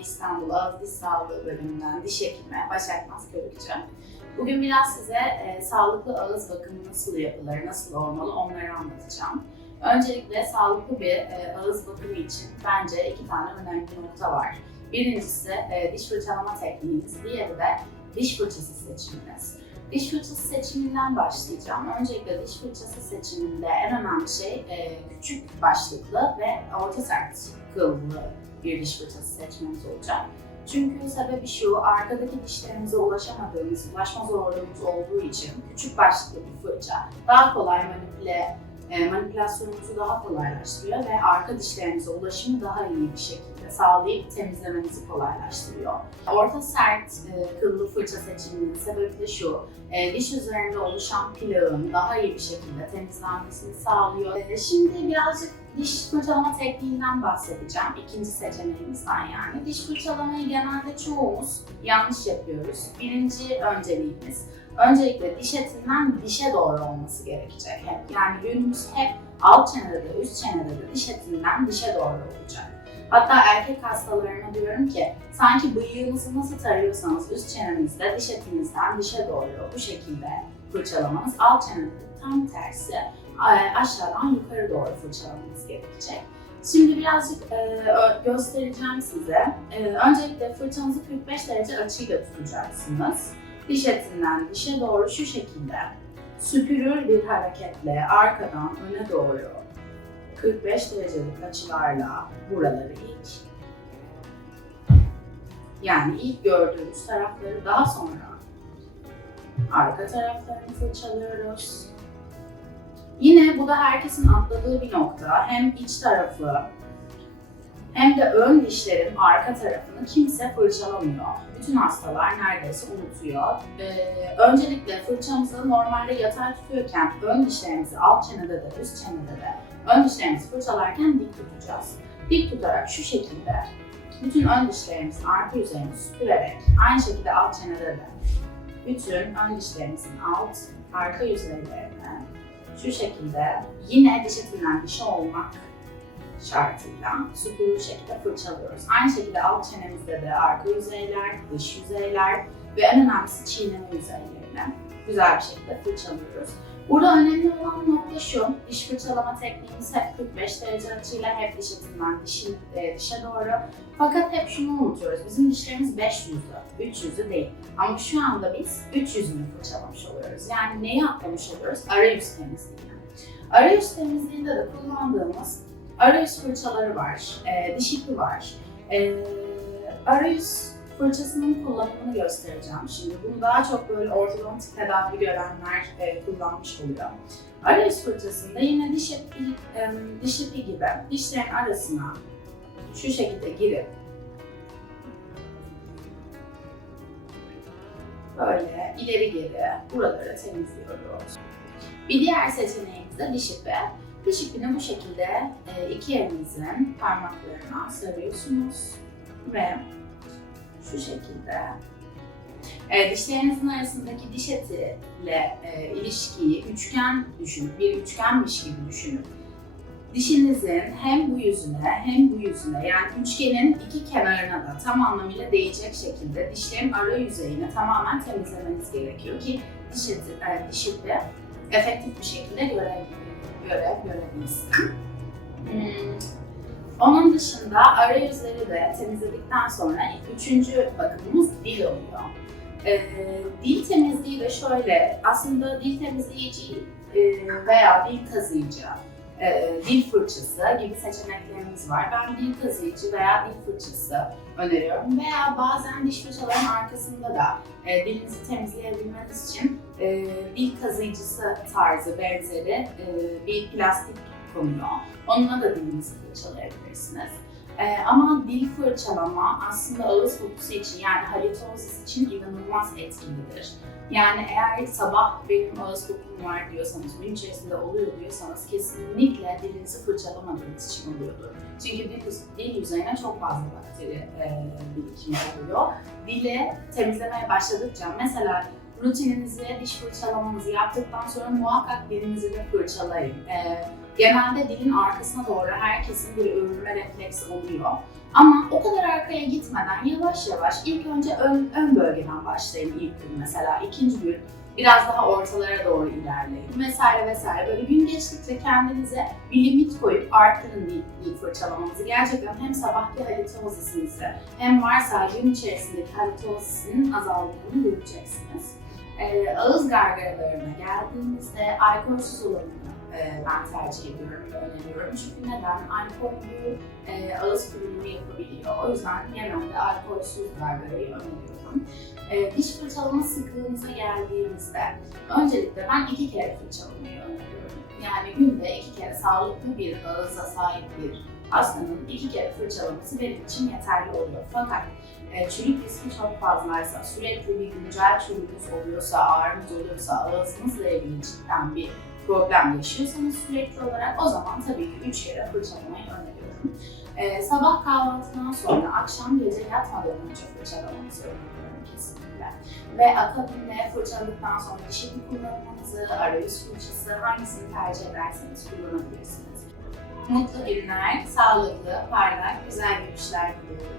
İstanbul Ağız Diş Sağlığı bölümünden diş hekimi Başak Maskörükçü. Bugün biraz size e, sağlıklı ağız bakımı nasıl yapılır, nasıl olmalı onları anlatacağım. Öncelikle sağlıklı bir e, ağız bakımı için bence iki tane önemli nokta var. Birincisi e, diş fırçalama tekniğiniz, diğeri de diş fırçası seçiminiz. Diş fırçası seçiminden başlayacağım. Öncelikle diş fırçası seçiminde en önemli şey e, küçük başlıklı ve orta sert kıllı bir diş fırçası seçmeniz olacak. Çünkü sebebi şu, arkadaki dişlerimize ulaşamadığımız, ulaşma zorluğumuz olduğu için küçük başlıklı bir fırça daha kolay manipüle, manipülasyonumuzu daha kolaylaştırıyor ve arka dişlerimize ulaşımı daha iyi bir şekilde sağlayıp temizlemenizi kolaylaştırıyor. Orta sert e, kıllı fırça seçiminin sebebi de şu, e, diş üzerinde oluşan plağın daha iyi bir şekilde temizlenmesini sağlıyor. E, şimdi birazcık diş fırçalama tekniğinden bahsedeceğim. İkinci seçeneğimizden yani. Diş fırçalamayı genelde çoğumuz yanlış yapıyoruz. Birinci önceliğimiz öncelikle diş etinden dişe doğru olması gerekecek hep. Yani yönümüz hep alt çenede de üst çenede de diş etinden dişe doğru olacak. Hatta erkek hastalarına diyorum ki sanki bıyığınızı nasıl tarıyorsanız üst çenenizde diş etinizden dişe doğru bu şekilde fırçalamanız alt çenede de tam tersi e, aşağıdan yukarı doğru fırçalamanız gerekecek. Şimdi birazcık e, göstereceğim size. E, öncelikle fırçanızı 45 derece açıyla tutacaksınız. Diş etinden dişe doğru şu şekilde süpürür bir hareketle arkadan öne doğru 45 derecelik açılarla buraları ilk yani ilk gördüğümüz tarafları daha sonra arka taraflarını fırçalıyoruz. Yine bu da herkesin atladığı bir nokta. Hem iç tarafı hem de ön dişlerin arka tarafını kimse fırçalamıyor. Bütün hastalar neredeyse unutuyor. Ee, öncelikle fırçamızı normalde yatay tutuyorken ön dişlerimizi alt çenede de üst çenede de ön dişlerimizi fırçalarken dik tutacağız. Dik tutarak şu şekilde bütün ön dişlerimizin arka yüzeyini süpürerek aynı şekilde alt çenede de bütün ön dişlerimizin alt, arka yüzeylerini şu şekilde yine diş etinden dişe olmak şartıyla süpürür şekilde fırçalıyoruz. Aynı şekilde alt çenemizde de arka yüzeyler, dış yüzeyler ve en önemlisi çiğneme yüzeylerini güzel bir şekilde fırçalıyoruz. Burada önemli olan nokta şu, diş fırçalama tekniğimiz hep 45 derece açıyla hep diş etinden dişin, e, dişe doğru. Fakat hep şunu unutuyoruz, bizim dişlerimiz 5 yüzlü, 3 yüzlü değil. Ama şu anda biz 3 yüzünü fırçalamış oluyoruz. Yani neyi atlamış oluyoruz? Arayüz temizliğini. Arayüz temizliğinde de kullandığımız arayüz fırçaları var, e, diş ipi var. E, arayüz fırçasının kullanımını göstereceğim şimdi. Bunu daha çok böyle ortodontik tedavi görenler e, kullanmış oluyor. Arayüz fırçasında yine diş ipi, e, diş ipi gibi dişlerin arasına şu şekilde girip böyle ileri geri buraları temizliyoruz. Bir diğer seçeneğimiz de diş ipi. Diş ipini bu şekilde e, iki elinizin parmaklarına sarıyorsunuz ve şu şekilde e, dişlerinizin arasındaki diş etiyle e, ilişkiyi üçgen düşünüp, bir üçgenmiş gibi düşünüp dişinizin hem bu yüzüne hem bu yüzüne yani üçgenin iki kenarına da tam anlamıyla değecek şekilde dişlerin ara yüzeyini tamamen temizlemeniz gerekiyor ki diş eti, e, diş ipi efektif bir şekilde görev, görev görebilsin. Hmm. Onun dışında arayüzleri de temizledikten sonra üçüncü bakımımız dil oluyor. Ee, dil temizliği de şöyle, aslında dil temizleyici e, veya dil kazıyıcı, e, dil fırçası gibi seçeneklerimiz var. Ben dil kazıyıcı veya dil fırçası öneriyorum. Veya bazen diş fırçalarının arkasında da e, dilinizi temizleyebilmeniz için e, dil kazıyıcısı tarzı benzeri e, bir plastik konuyor. Onunla da dilinizi fırçalayabilirsiniz. Ee, ama dil fırçalama aslında ağız kokusu için yani halitozis için inanılmaz etkilidir. Yani eğer sabah benim ağız kokum var diyorsanız, gün içerisinde oluyor diyorsanız kesinlikle dilinizi fırçalamadığınız için oluyordur. Çünkü dil, dil yüzeyine çok fazla bakteri e, birikimi oluyor. Dili temizlemeye başladıkça mesela rutininizi, diş fırçalamanızı yaptıktan sonra muhakkak dilinizi de fırçalayın. Ee, genelde dilin arkasına doğru herkesin bir övülme refleksi oluyor. Ama o kadar arkaya gitmeden yavaş yavaş ilk önce ön, ön bölgeden başlayın ilk gün mesela. ikinci gün biraz daha ortalara doğru ilerleyin vesaire vesaire. Böyle gün geçtikçe kendinize bir limit koyup arttırın dil, fırçalamanızı. Gerçekten hem sabahki halitoz hem varsa gün içerisindeki halitozisinin azaldığını göreceksiniz. Ee, ağız gargaralarına geldiğimizde alkolsüz olanını e, ben tercih ediyorum ve öneriyorum. Çünkü neden? Alkollü e, ağız kurulumu yapabiliyor. O yüzden genelde alkolsüz gargarayı öneriyorum. E, diş fırçalama sıklığınıza geldiğimizde öncelikle ben iki kere fırçalamayı öneriyorum. Yani günde iki kere sağlıklı bir ağıza sahip bir hastanın iki kere fırçalaması benim için yeterli oluyor. Fakat e, çürük riski çok fazlaysa, sürekli bir güncel çürüğünüz oluyorsa, ağrınız oluyorsa, ağzınızla ilgili cidden bir problem yaşıyorsanız sürekli olarak o zaman tabii ki 3 kere fırçalamayı öneriyorum. Ee, sabah kahvaltıdan sonra akşam gece yatmadan önce fırçalamanızı öneriyorum kesinlikle. Ve akabinde fırçaladıktan sonra diş ipi kullanmanızı, arayüz fırçası hangisini tercih ederseniz kullanabilirsiniz. Mutlu günler, sağlıklı, parlak, güzel görüşler diliyorum.